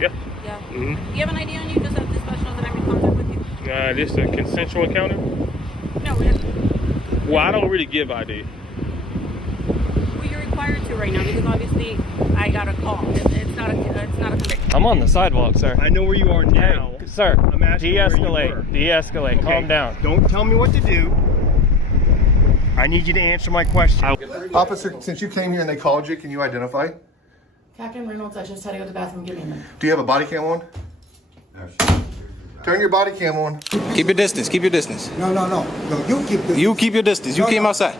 Yeah. Yeah. Mm-hmm. Do you have an ID on you? Just have dispatch know that I'm in contact with you? This a consensual encounter? No, Well, I don't really give ID. well, you're required to right now because obviously I got a call. It's not a conviction. I'm on the sidewalk, sir. I know where you are now. Hey, sir, I'm asking where you de-escalate. were. De-escalate. Okay, Calm down. Don't tell me what to do. I need you to answer my question. Officer, since you came here and they called you, can you identify? Captain Reynolds, I just had to go to the bathroom. Give me a minute. Do you have a body cam on? Turn your body cam on. Keep your distance. Keep your distance. No, you keep the... You keep your distance. You came outside.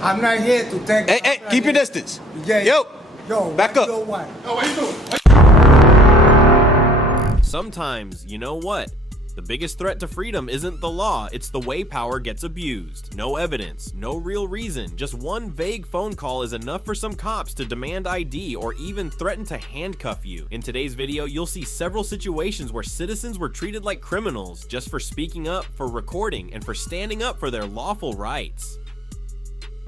I'm not here to take... Hey, keep your distance. Yeah. Yo, back up. Sometimes, you know what? The biggest threat to freedom isn't the law, it's the way power gets abused. No evidence, no real reason, just one vague phone call is enough for some cops to demand ID or even threaten to handcuff you. In today's video, you'll see several situations where citizens were treated like criminals just for speaking up, for recording, and for standing up for their lawful rights.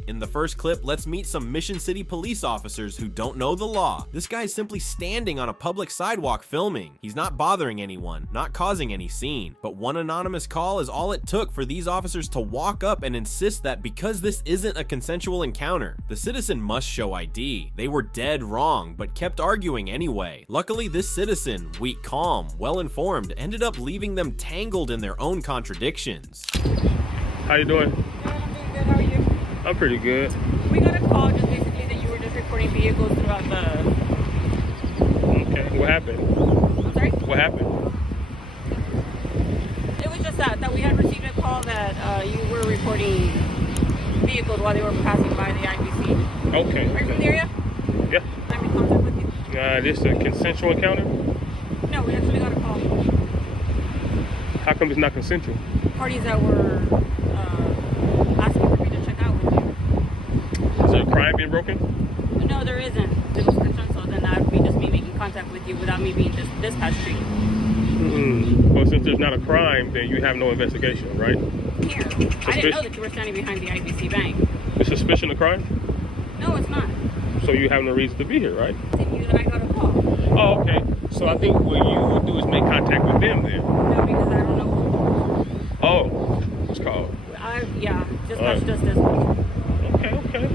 In the first clip, let's meet some Mission City police officers who don't know the law. This guy's simply standing on a public sidewalk filming. He's not bothering anyone, not causing any scene. But one anonymous call is all it took for these officers to walk up and insist that because this isn't a consensual encounter, the citizen must show ID. They were dead wrong, but kept arguing anyway. Luckily, this citizen, weak, calm, well-informed, ended up leaving them tangled in their own contradictions. How you doing? Good, I'm doing good. How are you? I'm pretty good. We got a call just basically that you were just reporting vehicles throughout the... Okay, what happened? I'm sorry? What happened? It was just that we had received a call that you were reporting vehicles while they were passing by the IBC. Okay. Are you from the area? Yeah. I'm in contact with you? This a consensual encounter? No, we actually got a call. How come it's not consensual? Parties that were asking for me to check out with you. Is there a crime being broken? No, there isn't. It was consensual, then that would be just me making contact with you without me being dispatched to you. Well, since there's not a crime, then you have no investigation, right? Here. I didn't know that you were standing behind the IBC bank. The suspicion of crime? No, it's not. So you have no reason to be here, right? I you that I got a call. Oh, okay. So I think what you would do is make contact with them then. No, because I don't know who. Oh, what's called? Yeah, just that's Right. just this one. Okay.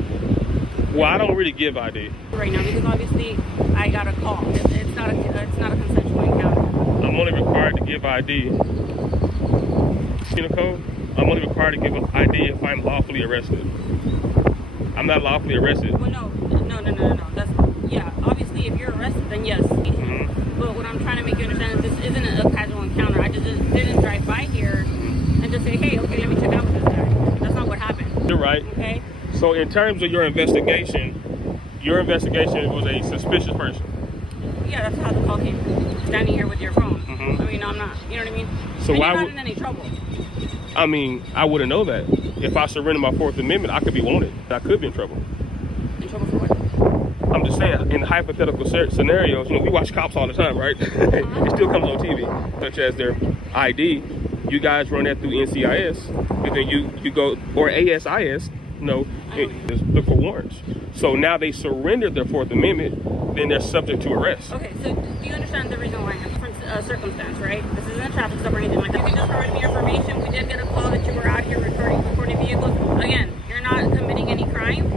Well, I don't really give ID. Right now, because obviously I got a call. It's not a consensual encounter. I'm only required to give ID. Penal code? I'm only required to give an ID if I'm lawfully arrested. I'm not lawfully arrested. Well, no. That's, yeah, obviously if you're arrested, then yes. But what I'm trying to make you understand is this isn't a casual encounter. I just didn't drive by here and just say, hey, okay, let me check out with this guy. That's not what happened. You're right. Okay? So in terms of your investigation was a suspicious person. Yeah, that's how the call came. Standing here with your phone. I mean, I'm not. You know what I mean? So and why you're not would... in any trouble. I mean, I wouldn't know that. If I surrender my Fourth Amendment, I could be wanted. I could be in trouble. In trouble for what? I'm just saying, in hypothetical scenarios, we watch cops all the time, right? It still comes on TV, such as their ID. You guys run that through NCIS, and then you go, or ASIS, just look for warrants. So now they surrendered their Fourth Amendment, then they're subject to arrest. Okay, so do you understand the reason why? Different circumstance, right? This isn't a traffic stop or anything like that. You can just provide me information. We did get a call that you were out here recording vehicles. Again, you're not committing any crime.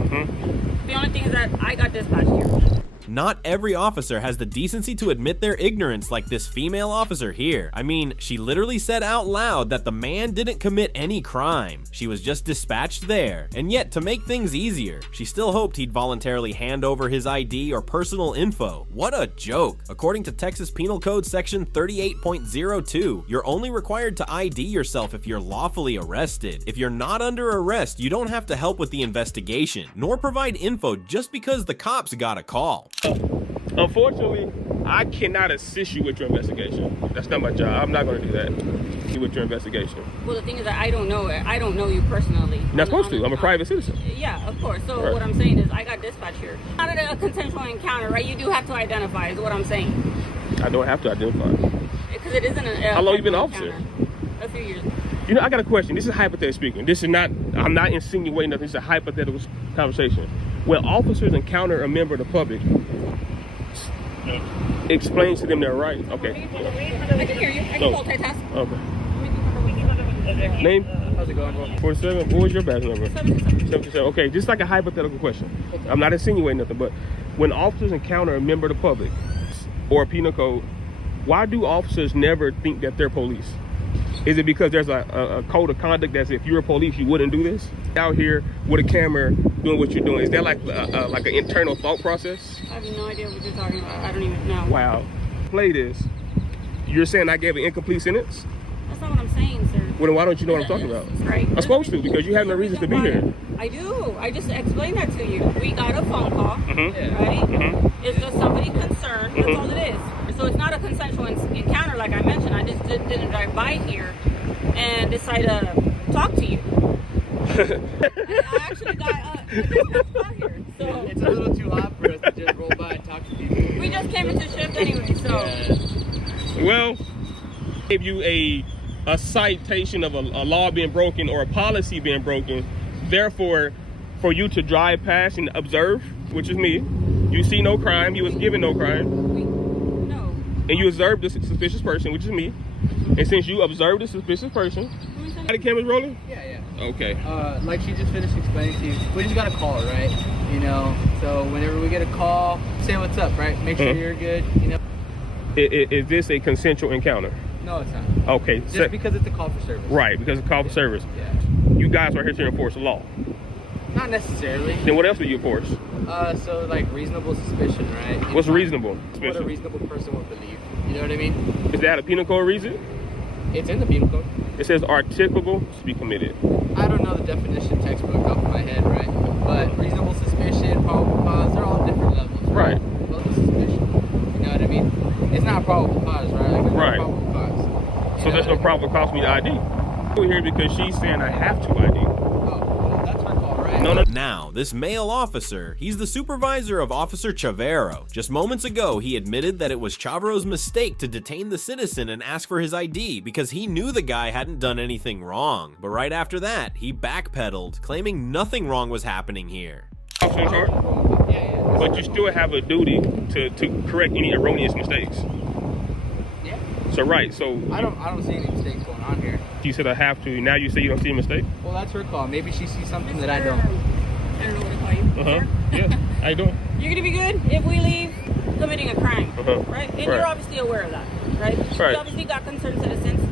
The only thing is that I got dispatched here. Not every officer has the decency to admit their ignorance like this female officer here. I mean, she literally said out loud that the man didn't commit any crime. She was just dispatched there. And yet, to make things easier, she still hoped he'd voluntarily hand over his ID or personal info. What a joke. According to Texas Penal Code section 38.02, you're only required to ID yourself if you're lawfully arrested. If you're not under arrest, you don't have to help with the investigation, nor provide info just because the cops got a call. Unfortunately, I cannot assist you with your investigation. That's not my job. I'm not going to do that with your investigation. Well, the thing is that I don't know you personally. You're not supposed to. I'm a private citizen. Yeah, of course. So right. What I'm saying is I got dispatched here. Not at a consensual encounter, right? You do have to identify is what I'm saying. I don't have to identify. Because it isn't a How long you been an officer? A few years. I got a question. This is hypothetical speaking. This is not, I'm not insinuating nothing. This is a hypothetical conversation. When officers encounter a member of the public, Explain to them their rights. Okay. I can hear you. I can multitask. Okay. Name? How's it going, bro? 47. What was your badge number? 77. Okay, just like a hypothetical question. I'm not insinuating nothing, but when officers encounter a member of the public or a penal code, why do officers never think that they're police? Is it because there's a code of conduct that says if you're a police, you wouldn't do this? Out here with a camera doing what you're doing, is that like an internal thought process? I have no idea what you're talking about. I don't even know. Wow. Play this. You're saying I gave an incomplete sentence? That's not what I'm saying, sir. Well, then why don't you know what I'm talking about? Right. I'm supposed to, because you have no reason to be here. I do. I just explained that to you. We got a phone call, Mm-hmm. right? Mm-hmm. It's just somebody concerned. That's all it is. So it's not a consensual encounter, like I mentioned. I just didn't drive by here and decide to talk to you. I actually got here. So It's a little too hot for us to just roll by and talk to people. we just came into shift anyway, so. Well, give you a citation of a law being broken or a policy being broken. Therefore, for you to drive past and observe, which is me, you see no crime, you was given no crime, No. and you observed the suspicious person, which is me. And since you observed the suspicious person, are the cameras rolling? Yeah. Okay. Like she just finished explaining to you, we just got a call, right? You know, so whenever we get a call, say what's up, right? Make sure you're good, you know. Is this a consensual encounter? No, it's not. Okay. Just because it's a call for service. Right, because it's a call for service. Yeah. You guys are here to enforce the law. Not necessarily. Then what else do you enforce? So like reasonable suspicion, right? What's reasonable? What a reasonable person would believe. You know what I mean? Is that a penal code reason? It's in the penal code. It says articulable to be committed. I don't know the definition textbook off of my head, right? But reasonable suspicion, probable cause, they're all different levels. Right. Level of suspicion. You know what I mean? It's not probable cause, right? Like, there's Right. no probable cause. So there's no probable cause for me to ID. We're here because she's saying I have to ID. Oh, well, that's her call, right? No. Now, this male officer, he's the supervisor of Officer Chavero. Just moments ago, he admitted that it was Chavero's mistake to detain the citizen and ask for his ID because he knew the guy hadn't done anything wrong. But right after that, he backpedaled, claiming nothing wrong was happening here. Officer in charge? Yeah. But you still have a duty to correct any erroneous mistakes. Yeah. So right, so I don't see any mistakes going on here. you said I have to. Now you say you don't see a mistake? Well, that's her call. Maybe she sees something that I don't. I don't know what to call you. Yeah. How you doing? You're gonna be good if we leave committing a crime, right? And Right. you're obviously aware of that, right? Right. You obviously got concerned citizens.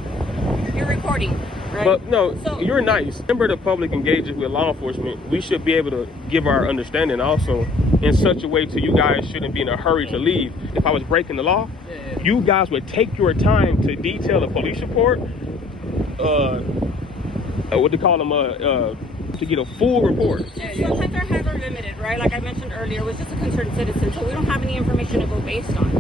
You're recording, right? But no, So- you're nice. Remember, the public engages with law enforcement. We should be able to give our understanding also in such a way to you guys shouldn't be in a hurry to leave. If I was breaking the law, you guys would take your time to detail a police report, what they call them, to get a full report. Sometimes our hands are limited, right? Like I mentioned earlier, it was just a concerned citizen, so we don't have any information to go based on.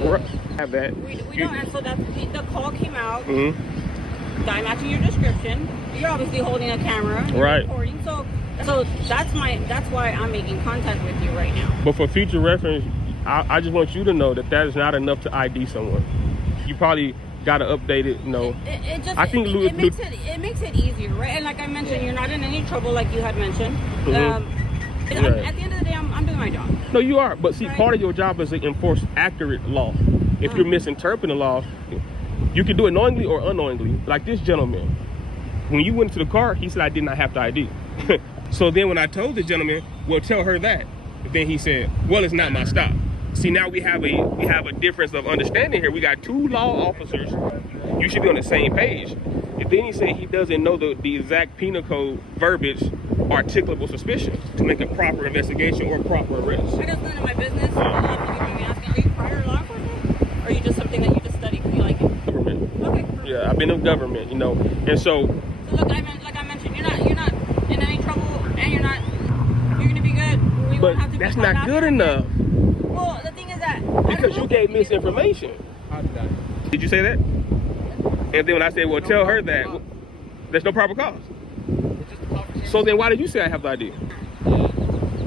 Right. Have that. We don't, and so that's the call came out. Mm-hmm. Guy matching your description. You're obviously holding a camera. You're Right. recording, so that's why I'm making contact with you right now. But for future reference, I just want you to know that is not enough to ID someone. You probably got to update it, you know. It just I think it makes it easier, right? And like I mentioned, you're not in any trouble, like you had mentioned. Right. At the end of the day, I'm doing my job. No, you are. But see, Right. part of your job is to enforce accurate law. If you're misinterpreting the law, you can do it knowingly or unknowingly. Like this gentleman, when you went to the car, he said I did not have to ID. So then when I told the gentleman, well, tell her that, then he said, well, it's not my stop. See, now we have a difference of understanding here. We got two law officers. You should be on the same page. And then he said he doesn't know the exact penal code verbiage, articulable suspicion, to make a proper investigation or proper arrest. I just none of my business. You may be asking, are you prior law enforcement? Or are you just something that you just study because you like it? Government. Okay. Perfect. Yeah, I've been in government, you know, and so. So look, like I mentioned, you're not in any trouble, and you're gonna be good. We But won't have to that's be called not good after. enough Well, the thing is that because you gave misinformation. How did that? Did you say that? And then when I said, well, tell her that, there's no proper cause. It's just a conversation. So then why did you say I have the ID?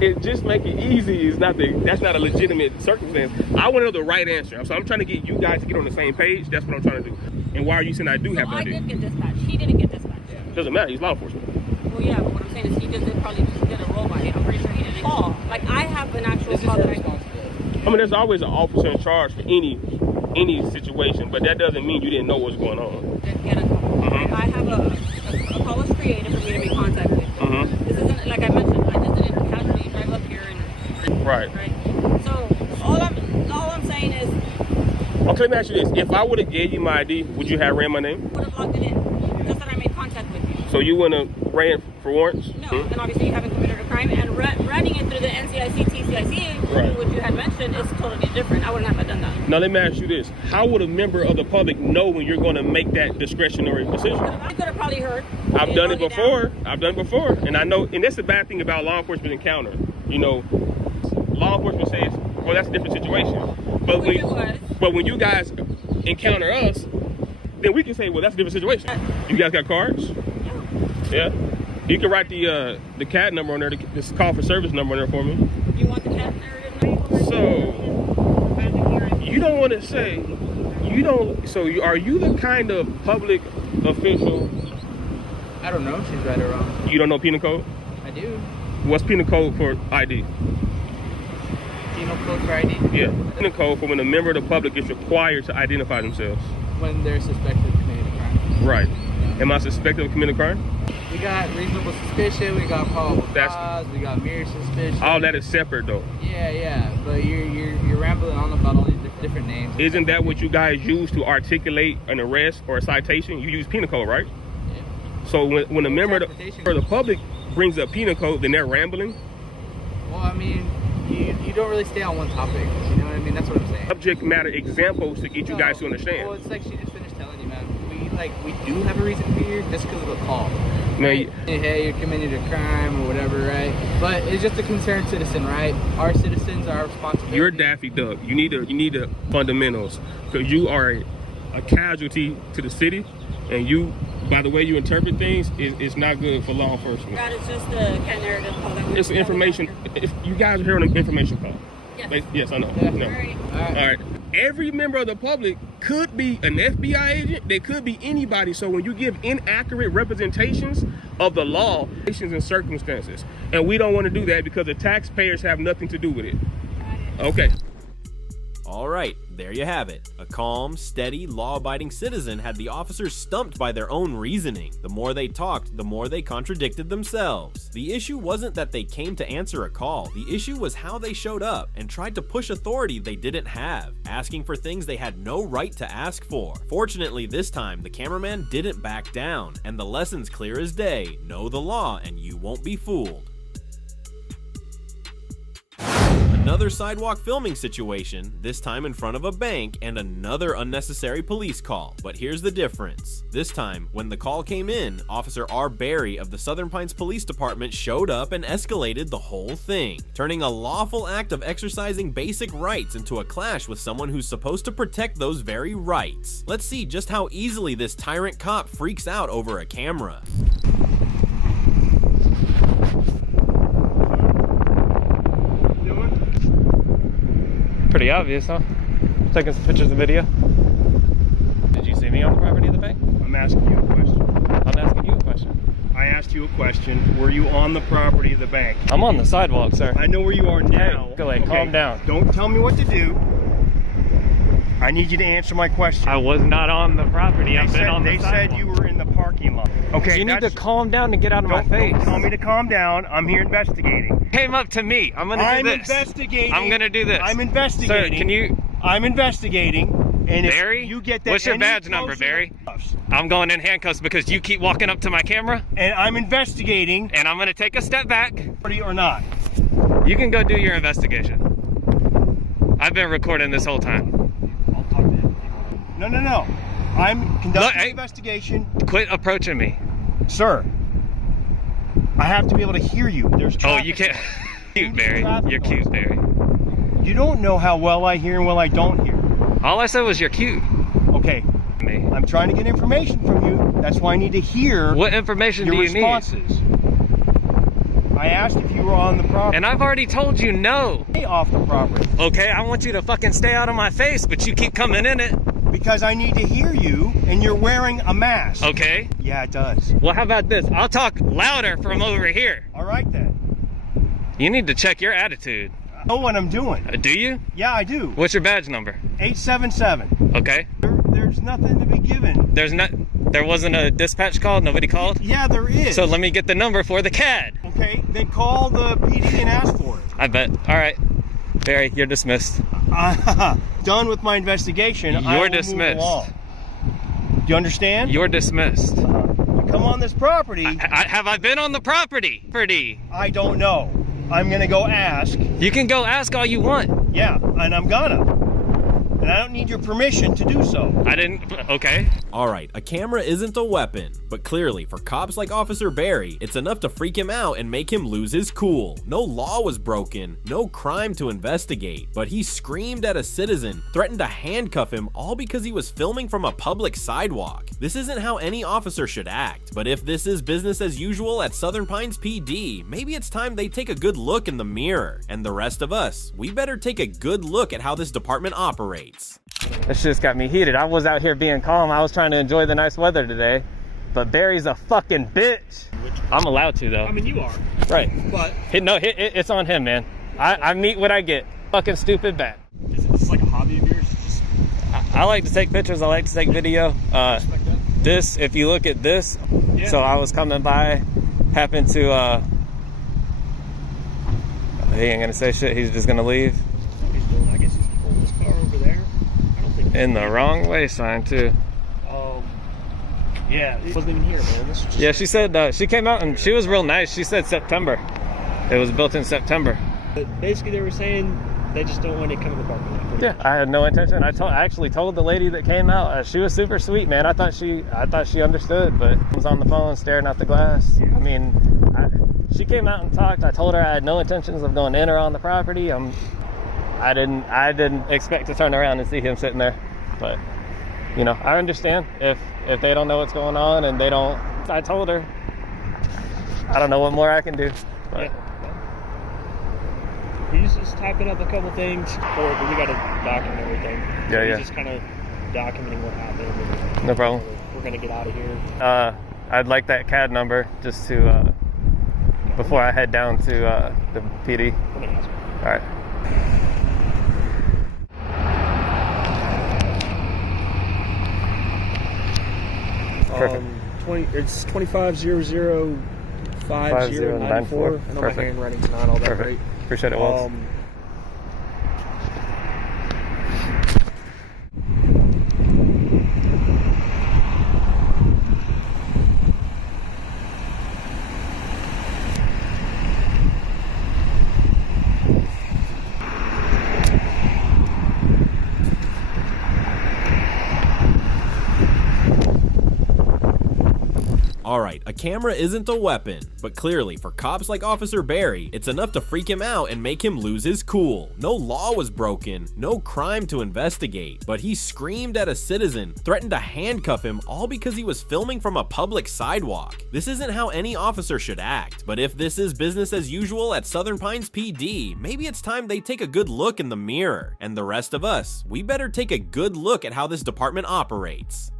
It just make it easy is that's not a legitimate circumstance. I want to know the right answer. So I'm trying to get you guys to get on the same page. That's what I'm trying to do. And why are you saying I do have the I ID? did get dispatched. He didn't get dispatched. Doesn't matter. He's law enforcement. Well, yeah, but what I'm saying is he probably just did a roll by it. I'm pretty sure he didn't call. Like I have an actual This is call her that I. responsibility. I mean, there's always an officer in charge for any situation, but that doesn't mean you didn't know what's going on. Get a call. I have a call was created for me to be contacted. This isn't, like I mentioned, I just didn't casually drive up here and Right. So all I'm saying is, Okay, let me ask you this. If I would have gave you my ID, would you have ran my name? would have logged it in, just that I made contact with you. So you wouldn't have ran for warrants? No, then obviously you haven't committed a crime, and running it through the NCIC, TCIC, Right. which you had mentioned, is totally different. I wouldn't have done that. Now let me ask you this. How would a member of the public know when you're going to make that discretionary decision? I could have probably heard. I've done it before. I've done it before. And I know, and that's the bad thing about law enforcement encounter. You know, law enforcement says, well, that's a different situation. But when you guys encounter us, then we can say, well, that's a different situation. You guys got cards? Yeah. You can write the CAD number on there, this call for service number on there for me. You want the CAD narrative? So, you don't want to say, are you the kind of public official? I don't know if she's right or wrong. You don't know penal code? I do. What's penal code for ID? Penal code for ID? Yeah, penal code for when a member of the public is required to identify themselves. When they're suspected of committing a crime. Right. Am I suspected of committing a crime? We got reasonable suspicion, we got probable cause, we got mere suspicion. All that is separate though. Yeah, but you're rambling on about all these different names. Isn't that what you guys use to articulate an arrest or a citation? You use penal code, right? Yeah. So when a member of the public brings up penal code, then they're rambling? Well, I mean, you don't really stay on one topic. You know what I mean? That's what I'm saying. Subject matter examples to get you guys to understand. Well, it's like she just finished telling you, man. We do have a reason for you just because of the call. Now, right? Hey, you're committing a crime or whatever, right? But it's just a concerned citizen, right? Our citizens are responsible. You're Daffy Duck. You need the fundamentals, because you are a casualty to the city, and you, by the way you interpret things, it's not good for law enforcement. God, it's just a CAD narrative call. It's information. If you guys are here on an information call. Yes. Yes, I know. Yeah. No. All All right. Every member of the public could be an FBI agent. They could be anybody. So when you give inaccurate representations of the law, and circumstances, and we don't want to do that because the taxpayers have nothing to do with it. Okay. All right, there you have it. A calm, steady, law-abiding citizen had the officers stumped by their own reasoning. The more they talked, the more they contradicted themselves. The issue wasn't that they came to answer a call. The issue was how they showed up and tried to push authority they didn't have, asking for things they had no right to ask for. Fortunately, this time, the cameraman didn't back down, and the lesson's clear as day. Know the law and you won't be fooled. Another sidewalk filming situation, this time in front of a bank, and another unnecessary police call. But here's the difference. This time, when the call came in, Officer R. Barry of the Southern Pines Police Department showed up and escalated the whole thing, turning a lawful act of exercising basic rights into a clash with someone who's supposed to protect those very rights. Let's see just how easily this tyrant cop freaks out over a camera. Pretty obvious, huh? Taking some pictures and video. Did you see me on the property of the bank? I'm asking you a question. I'm asking you a question. I asked you a question. Were you on the property of the bank? I'm on the sidewalk, sir. I know where you are now. Hey, go ahead, calm down. Don't tell me what to do. I need you to answer my question. I was not on the property. I've been on the sidewalk. They said you were in the parking lot. Okay, you need to calm down and get out of my face. Don't tell me to calm down. I'm here investigating. Came up to me. I'm gonna do this. I'm investigating. I'm gonna do this. I'm investigating. Sir, can you? I'm investigating. And Barry? if you get that, what's your badge number, Barry? I'm going in handcuffs because you keep walking up to my camera. And I'm investigating. And I'm gonna take a step back. Or not. You can go do your investigation. I've been recording this whole time. No. I'm conducting an investigation. Quit approaching me. Sir, I have to be able to hear you. There's traffic. Oh, you can't. Cute, Barry. You're cute, Barry. You don't know how well I hear and well I don't hear. All I said was you're cute. Okay. I'm trying to get information from you. That's why I need to hear. What information do you responses. I asked if you were on the property. And I've already told you no. Stay off the property. Okay, I want you to fucking stay out of my face, but you keep coming in it. Because I need to hear you, and you're wearing a mask. Okay. Yeah, it does. Well, how about this? I'll talk louder from over here. All right, then. You need to check your attitude. I know what I'm doing. Do you? Yeah, I do. What's your badge number? 877. Okay. There's nothing to be given. There wasn't a dispatch call? Nobody called? Yeah, there is. So let me get the number for the CAD. Okay, then call the PD and ask for it. I bet. All right. Barry, you're dismissed. Done with my investigation. You're dismissed. Do you understand? You're dismissed. You come on this property. Have I been on the property? I don't know. I'm gonna go ask. You can go ask all you want. Yeah, and I'm gonna. And I don't need your permission to do so. I didn't. Okay. Alright, a camera isn't a weapon, but clearly for cops like Officer Barry, it's enough to freak him out and make him lose his cool. No law was broken, no crime to investigate, but he screamed at a citizen, threatened to handcuff him, all because he was filming from a public sidewalk. This isn't how any officer should act, but if this is business as usual at Southern Pines PD, maybe it's time they take a good look in the mirror. And the rest of us, we better take a good look at how this department operates. This just got me heated. I was out here being calm. I was trying to enjoy the nice weather today, but Barry's a fucking bitch. I'm allowed to though. I mean, you are. Right. But it's on him, man. I meet what I get. Fucking stupid bat. is this like a hobby of yours? I like to take pictures. I like to take video. This, if you look at this, Yeah. so I was coming by, happened to, he ain't gonna say shit. He's just gonna leave. I guess he's pulling this car over there. I don't think. In the wrong way sign too. Yeah, it wasn't even here, man. This was just Yeah, she said, she came out and she was real nice. She said September. It was built in September. basically they were saying they just don't want to come in the parking lot. Yeah, I had no intention. I actually told the lady that came out. She was super sweet, man. I thought she understood, but I was on the phone staring at the glass. I mean, she came out and talked. I told her I had no intentions of going in or on the property. I didn't expect to turn around and see him sitting there, but you know, I understand if they don't know what's going on and they don't. I told her. I don't know what more I can do. But. Yeah. He's just typing up a couple things for it, but we got to document everything. Yeah, He's yeah. just kind of documenting what happened. And No problem. We're gonna get out of here. I'd like that CAD number just to before I head down to the PD. Let me ask him. All right. Perfect. It's 25005094. I know my handwriting's not all that Perfect. great. Appreciate it, Waltz. Alright, a camera isn't a weapon, but clearly for cops like Officer Barry, it's enough to freak him out and make him lose his cool. No law was broken, no crime to investigate, but he screamed at a citizen, threatened to handcuff him, all because he was filming from a public sidewalk. This isn't how any officer should act, but if this is business as usual at Southern Pines PD, maybe it's time they take a good look in the mirror. And the rest of us, we better take a good look at how this department operates.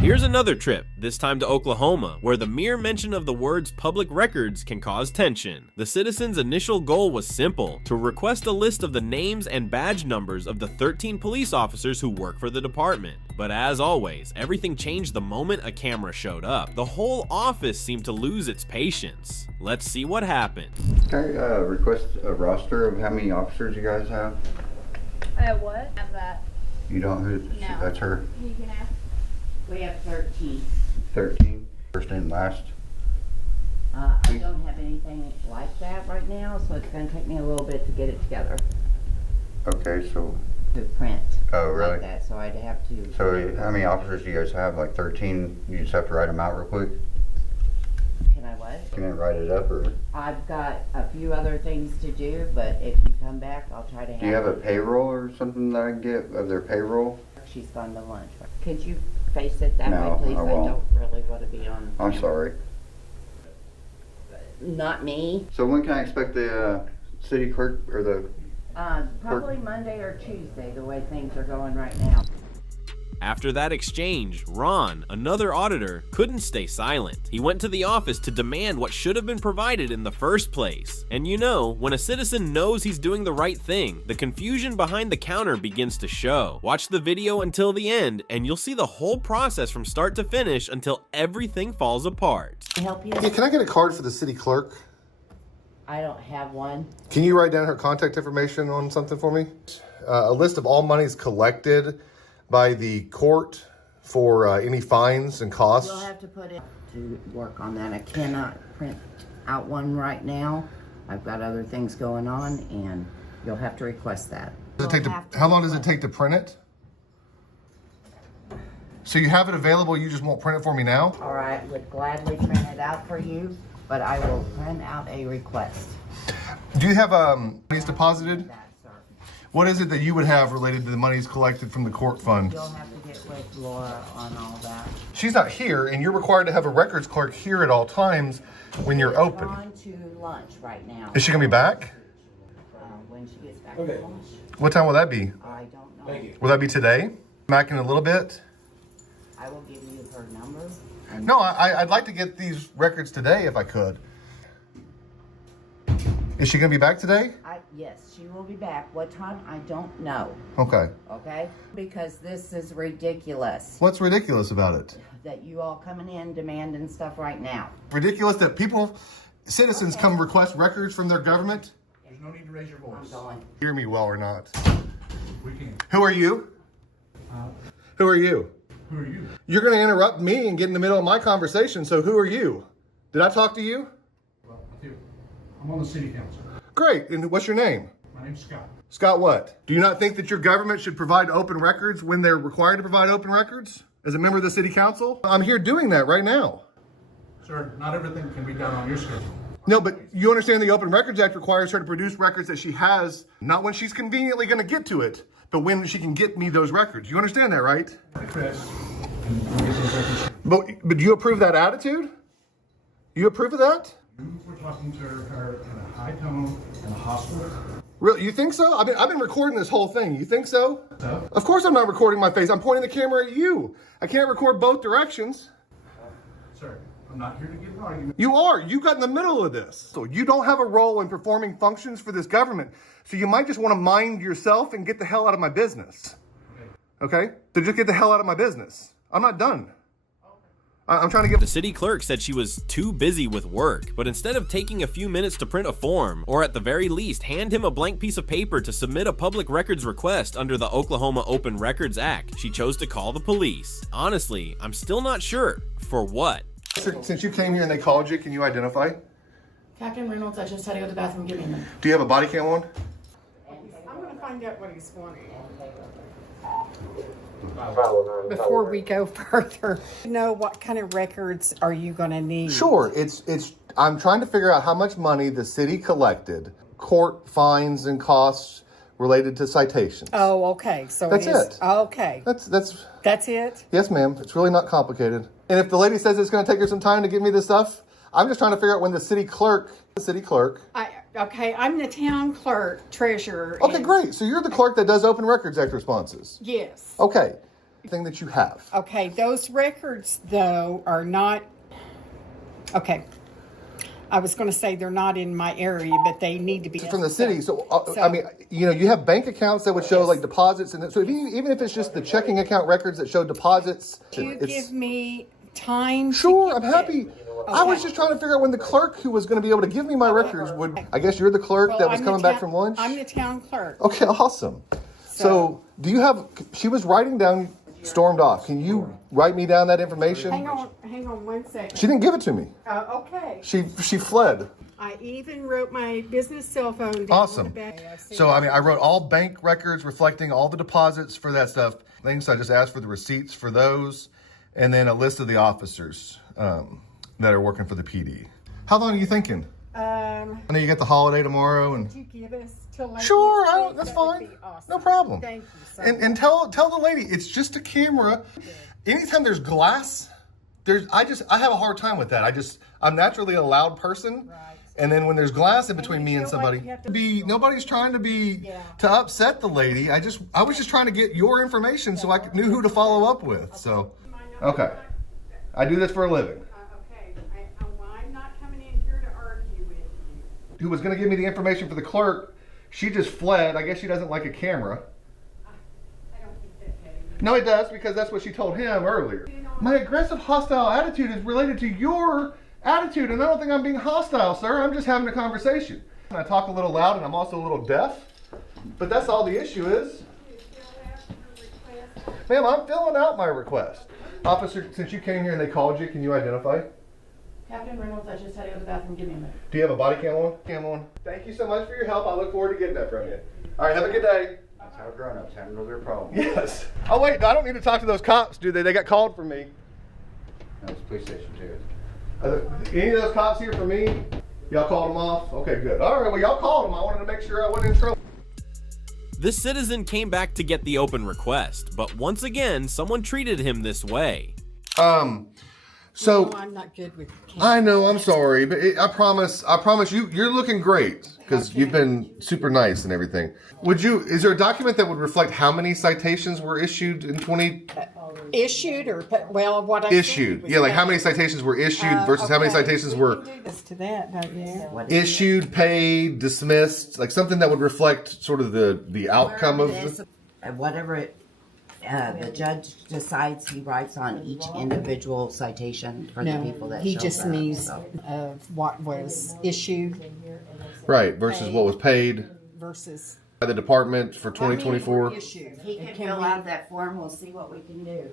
Here's another trip, this time to Oklahoma, where the mere mention of the words public records can cause tension. The citizens' initial goal was simple, to request a list of the names and badge numbers of the 13 police officers who work for the department. But as always, everything changed the moment a camera showed up. The whole office seemed to lose its patience. Let's see what happened. Can I request a roster of how many officers you guys have? What? Have that. You don't? No. That's her? You can ask. We have 13. 13? First and last? I don't have anything like that right now, so it's going to take me a little bit to get it together. Okay, so... To print. Oh, really? Like that, so I'd have to... So how many officers do you guys have? Like 13? You just have to write them out real quick? Can I what? Can I write it up or...? I've got a few other things to do, but if you come back, I'll try to have... Do you have a payroll or something that I can get of their payroll? She's gone to lunch. Could you face it that No, way, please? I won't. don't really want to be on... I'm sorry. Not me. So when can I expect the city clerk or the... Probably Monday or Tuesday, the way things are going right now. After that exchange, Ron, another auditor, couldn't stay silent. He went to the office to demand what should have been provided in the first place. And you know, when a citizen knows he's doing the right thing, the confusion behind the counter begins to show. Watch the video until the end, and you'll see the whole process from start to finish until everything falls apart. Can I help you? Yeah, can I get a card for the city clerk? I don't have one. Can you write down her contact information on something for me? A list of all monies collected by the court for any fines and costs. You'll have to put it to work on that. I cannot print out one right now. I've got other things going on, and you'll have to request that. How long does it take to print it? So you have it available, you just won't print it for me now? All right, would gladly print it out for you, but I will print out a request. Do you have monies deposited? What is it that you would have related to the monies collected from the court fund? You'll have to get with Laura on all that. She's not here, and you're required to have a records clerk here at all times when you're open. We're on to lunch right now. Is she gonna be back? When she gets back from lunch. What time will that be? I don't know. Will that be today? Back in a little bit? I will give you her number. No, I'd like to get these records today if I could. Is she gonna be back today? Yes, she will be back. What time? I don't know. Okay. Okay? Because this is ridiculous. What's ridiculous about it? That you all coming in demanding stuff right now. Ridiculous that citizens come request records from their government? There's no need to raise your voice. Hear me well or not? We can. Who are you? Who are you? Who are you? You're going to interrupt me and get in the middle of my conversation, so who are you? Did I talk to you? Well, I'm on the city council. Great, and what's your name? My name's Scott. Scott what? Do you not think that your government should provide open records when they're required to provide open records? As a member of the city council? I'm here doing that right now. Sir, not everything can be done on your schedule. No, but you understand the Open Records Act requires her to produce records that she has, not when she's conveniently going to get to it, but when she can get me those records. You understand that, right? Chris, and get those records. But do you approve that attitude? You approve of that? You were talking to her in a high tone in the hospital. Really? You think so? I've been recording this whole thing. You think so? So? Of course I'm not recording my face. I'm pointing the camera at you. I can't record both directions. Sir, I'm not here to get an argument. You are. You got in the middle of this. So you don't have a role in performing functions for this government. So you might just want to mind yourself and get the hell out of my business. Okay? So just get the hell out of my business. I'm not done. I'm trying to get... The city clerk said she was too busy with work, but instead of taking a few minutes to print a form, or at the very least hand him a blank piece of paper to submit a public records request under the Oklahoma Open Records Act, she chose to call the police. Honestly, I'm still not sure for what. Since you came here and they called you, can you identify? Captain Reynolds, I just had to go to the bathroom. Give me a minute. Do you have a body cam on? I'm going to find out what he's wanting before we go further. What kind of records are you going to need? Sure. I'm trying to figure out how much money the city collected, court fines and costs related to citations. Oh, okay. So that's it. Okay. That's it? Yes, ma'am. It's really not complicated. And if the lady says it's going to take her some time to give me this stuff, I'm just trying to figure out when the city clerk. Okay, I'm the town clerk, treasurer. Okay, great. So you're the clerk that does Open Records Act responses. Yes. Okay. Thing that you have. Okay, those records, though, are not... Okay. I was going to say they're not in my area, but they need to be... From the city. So I mean, you have bank accounts that would show like deposits. And so even if it's just the checking account records that show deposits... Do you give me time? Sure, I'm happy. Okay. I was just trying to figure out when the clerk who was going to be able to give me my records would... I guess you're the clerk that was coming back from lunch? I'm the town clerk. Okay, awesome. So do you have... She was writing down... Stormed off. Can you write me down that information? Hang on 1 second. She didn't give it to me. Okay. She fled. I even wrote my business cell phone down. Awesome. So I wrote all bank records reflecting all the deposits for that stuff. Things I just asked for the receipts for those, and then a list of the officers that are working for the PD. How long are you thinking? I know you got the holiday tomorrow, and could you give us till like sure, that's fine. Awesome. No problem. Thank you. So and tell the lady it's just a camera. Anytime there's glass, I have a hard time with that. I'm naturally a loud person, And then when there's glass in between me and somebody, nobody's trying to to upset the lady. I was just trying to get your information so I knew who to follow up with. So, okay. I do this for a living. Okay, I'm not coming in here to argue with you. Who was going to give me the information for the clerk, she just fled. I guess she doesn't like a camera. I don't think that petty. No, it does, because that's what she told him earlier. My aggressive, hostile attitude is related to your attitude, and I don't think I'm being hostile, sir. I'm just having a conversation. And I talk a little loud, and I'm also a little deaf, but that's all the issue is. Ma'am, I'm filling out my request. Officer, since you came here and they called you, can you identify? Captain Reynolds, I just had to go to the bathroom. Give me a minute. Do you have a body cam on? Thank you so much for your help. I look forward to getting that from you. All right, have a good day. That's how grown-ups handle their problems. Yes. Oh, wait, I don't need to talk to those cops, do they? They got called for me. No, it's police station too. Any of those cops here for me? Y'all called them off? Okay, good. All right, well, y'all called them. I wanted to make sure I wasn't in trouble. This citizen came back to get the open request, but once again, someone treated him this way. So I'm not good with cameras. I know, I'm sorry, but I promise you're looking great because you've been super nice and everything. Is there a document that would reflect how many citations were issued in 20? Issued or, what I Issued. Yeah, like how many citations were issued versus how many citations were do this to that, don't you? issued, paid, dismissed, like something that would reflect sort of the outcome of the... Whatever the judge decides, he writes on each individual citation for the people that he shows just up, needs so. what was issued Right, versus what was paid versus by the department for 2024. He can fill out that form. We'll see what we can do.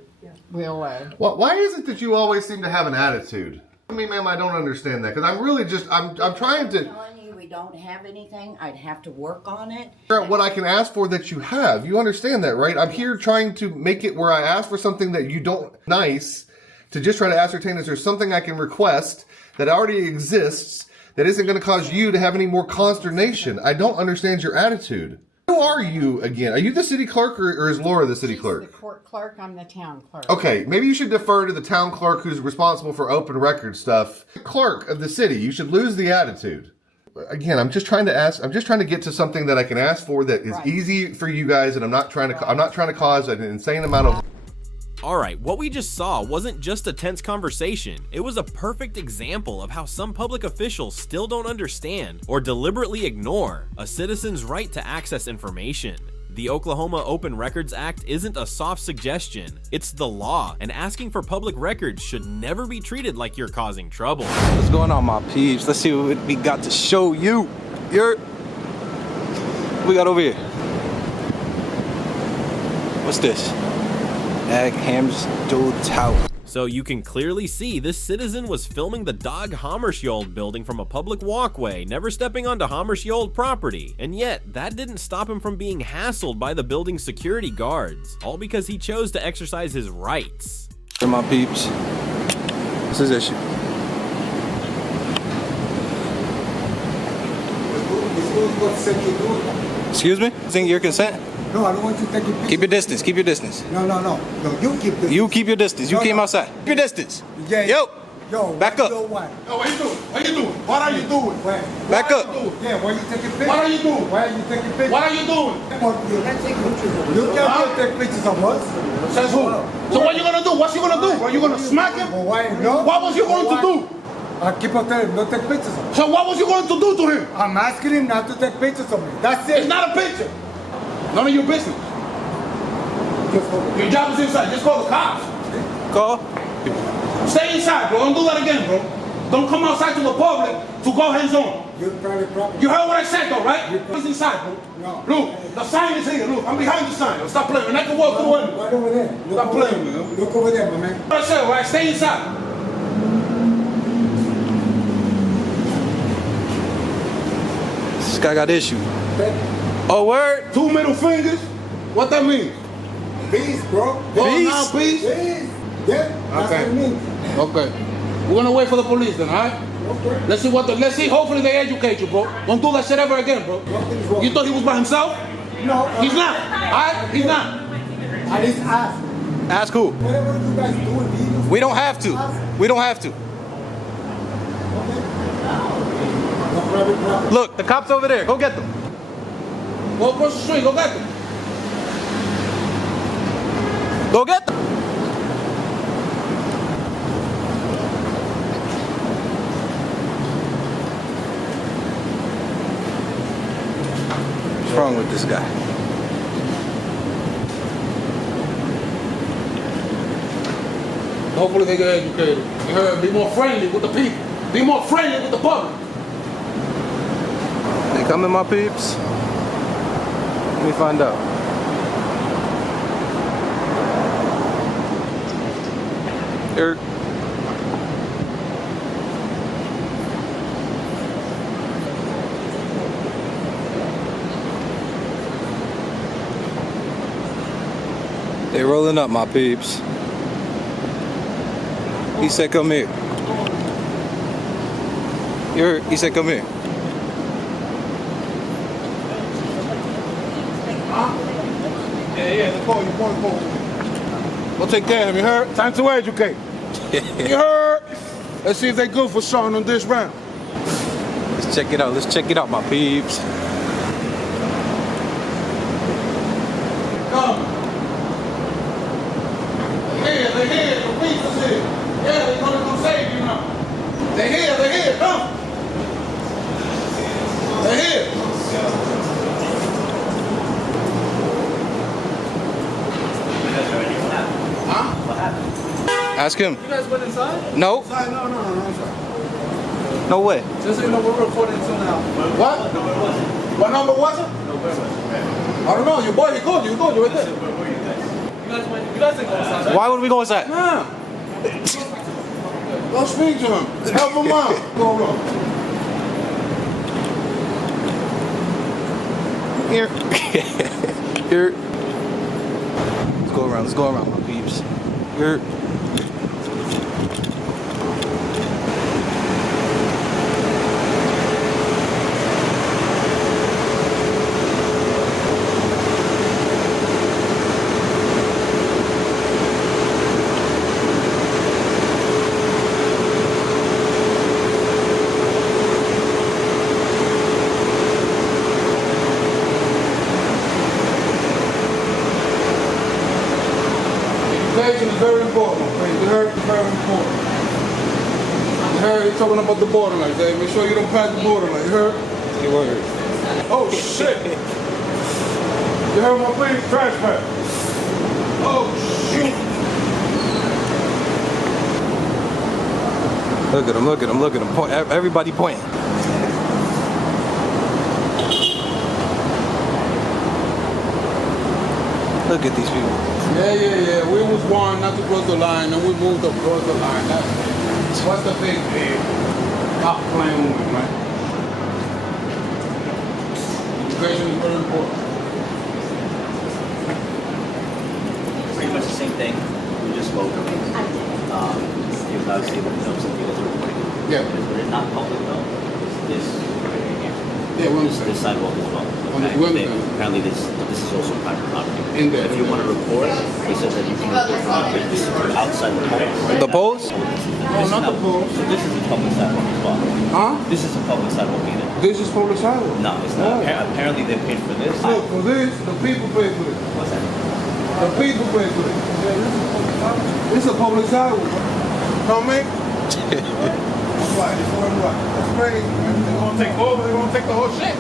We'll. Well, why is it that you always seem to have an attitude? I mean, ma'am, I don't understand that because I'm really I'm trying to. I'm telling you, we don't have anything. I'd have to work on it. Figure out what I can ask for that you have. You understand that, right? I'm here trying to make it where I ask for something that you don't nice to just try to ascertain is there something I can request that already exists that isn't going to cause you to have any more consternation. I don't understand your attitude. Who are you again? Are you the city clerk or is Laura the city clerk? The court clerk, I'm the town clerk. Okay, maybe you should defer to the town clerk who's responsible for open record stuff. Clerk of the city, you should lose the attitude. Again, I'm just trying to get to something that I can ask for that is easy for you guys, and I'm not trying to cause an insane amount of... Alright, what we just saw wasn't just a tense conversation, it was a perfect example of how some public officials still don't understand or deliberately ignore a citizen's right to access information. The Oklahoma Open Records Act isn't a soft suggestion, it's the law, and asking for public records should never be treated like you're causing trouble. What's going on, my peeps? Let's see what we got to show you. What we got over here? What's this? Ag Hamsdo Tower. So you can clearly see this citizen was filming the Dag Hammarskjöld building from a public walkway, never stepping onto Hammarskjöld property. And yet, that didn't stop him from being hassled by the building's security guards, all because he chose to exercise his rights. Here, my peeps. What's his issue? Excuse me? Think your consent? No, I don't want you to take your picture. Keep your distance. Keep your distance. No, you keep the... You keep your distance. You came outside. Keep your distance. Yeah. Yo, back up. Yo, what are you doing? What are you doing? What are you doing? Back up. Yeah, why are you taking pictures? What are you doing? Why are you taking pictures? What are you doing? You can't take pictures of us. Says who? So what you gonna do? What's you gonna do? Are you gonna smack him? Well, why? No. What was you going to do? I keep on telling him, don't take pictures of me. So what was you going to do to him? I'm asking him not to take pictures of me. That's it. It's not a picture. None of your business. Your job is inside. Just call the cops. Call. Stay inside, bro. Don't do that again, bro. Don't come outside to the public to go hands on. You're private property. You heard what I said, though, right? He's inside, bro. No. Look, the sign is here. Look, I'm behind the sign. Stop playing. And I can walk through it. Right over there. Stop playing, man. Look over there, my man. What I said, right? Stay inside. This guy got issue. Oh, word? 2 middle fingers. What that mean? Peace, bro. Peace? Peace. Yeah, that's what it means. Okay. We're gonna wait for the police then, alright? Okay. Let's see, hopefully they educate you, bro. Don't do that shit ever again, bro. You thought he was by himself? No. He's not. Alright? He's not. I just asked. Ask who? Whatever you guys do in videos. We don't have to. We don't have to. Look, the cops over there. Go get them. Go across the street. Go get them. Go get them. What's wrong with this guy? Hopefully they get educated. You heard? Be more friendly with the people. Be more friendly with the public. They coming, my peeps? Let me find out. Here. They rolling up, my peeps. He said, come here. You heard? He said, come here. Yeah, the call. You point call. Go take care of him. You heard? Time to educate. You heard? Let's see if they good for something on this round. Let's check it out. Let's check it out, my peeps. Come. They're here. The police is here. Yeah, they're gonna come save you now. They're here. Come. They're here. Huh? What happened? Ask him. You guys went inside? No. Inside? No, inside. No way. Just so you know, we're recording until now. What? What number was it? I don't know. Your boy, he called you. He called you right there. You guys didn't go inside. Why would we go inside? Nah. Go speak to him. Help him out. Go wrong. Here. Here. Let's go around, my peeps. Here. Education is very important. You heard? It's very important. You heard? He's talking about the borderline. Make sure you don't pass the borderline. You heard? You heard. Oh, shit. You heard my please? Trash bag. Oh, shoot. Look at him. Point, everybody pointing. Look at these people. Yeah. We was warned not to cross the line, and we moved across the line. What's the big deal? Stop playing with me, right? Education is very important. Pretty much the same thing. We just spoke. You guys see what some people are recording. Yeah. But it's not public though. This right here. Yeah, we understand. This sidewalk as well. We understand. Apparently this is also private property. In there. If you want to record, they said that you can record from outside the poles. The poles? No, not the poles. So this is a public sidewalk as well. Huh? This is a public sidewalk either. This is public sidewalk. No, it's not. No. Apparently they paid for this. Look, for this, the people pay for it. What's that? The people pay for it. This is a public sidewalk. Come me? That's right. That's crazy, man. They're gonna take over. They're gonna take the whole shit.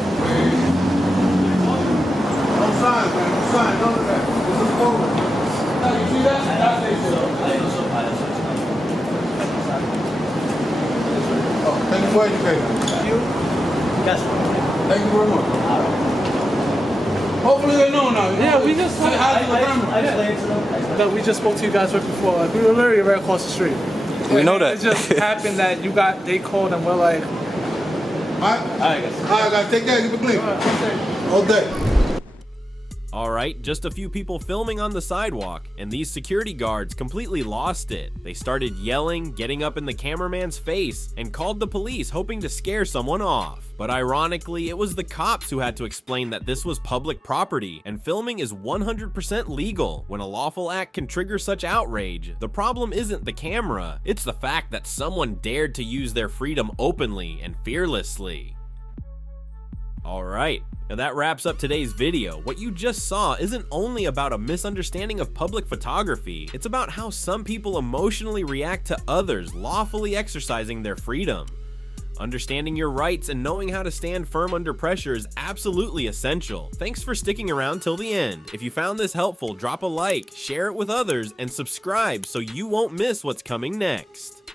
No signs, man. No signs. None of that. This is over. You see that? That's it. Oh, thank you for educating. Yes. Thank you very much. Hopefully they know now. Yeah, we just say hi to the camera. I explained to them. that we just spoke to you guys right before. Like, we were literally right across the street. We know that. It just happened that they called and we're like, Alright, guys, take care. Keep it clean. All day. Alright, just a few people filming on the sidewalk, and these security guards completely lost it. They started yelling, getting up in the cameraman's face, and called the police hoping to scare someone off. But ironically, it was the cops who had to explain that this was public property, and filming is 100% legal. When a lawful act can trigger such outrage, the problem isn't the camera, it's the fact that someone dared to use their freedom openly and fearlessly. Alright, now that wraps up today's video. What you just saw isn't only about a misunderstanding of public photography, it's about how some people emotionally react to others lawfully exercising their freedom. Understanding your rights and knowing how to stand firm under pressure is absolutely essential. Thanks for sticking around till the end. If you found this helpful, drop a like, share it with others, and subscribe so you won't miss what's coming next.